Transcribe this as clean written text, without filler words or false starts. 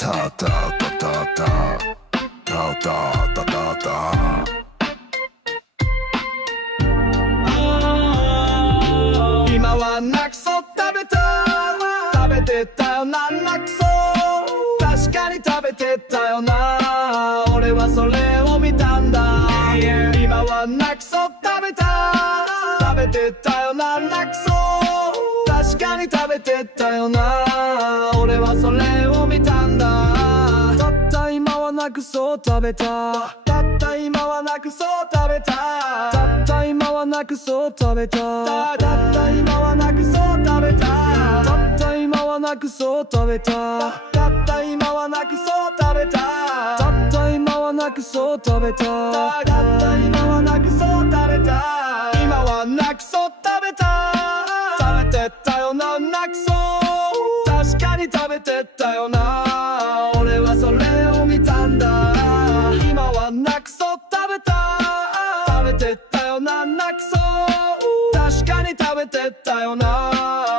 タタタタタタタタタタ。今は泣くそ食べてたよな、泣くそ確かに食べてたよな、俺はそれを見たんだ。今は泣くそ食べてたよな、泣くそ確かに食べてたよな、俺はそれを見たんだ。たった今は泣くそ食べた、たった今は泣くそ食べた、たった今は泣くそ食べた、たった今は泣くそ食べた、たった今は泣くそ食べた、たった今は泣くそ食べた、たった今は泣くそ食べた、たった今は泣くそ食べた、今は泣くそ食べた、食べてたよな、泣くそ確かに食べてたよな、俺はそれを見たんだ。今は泣くそ食べてたよな、泣くそ確かに食べてたよな。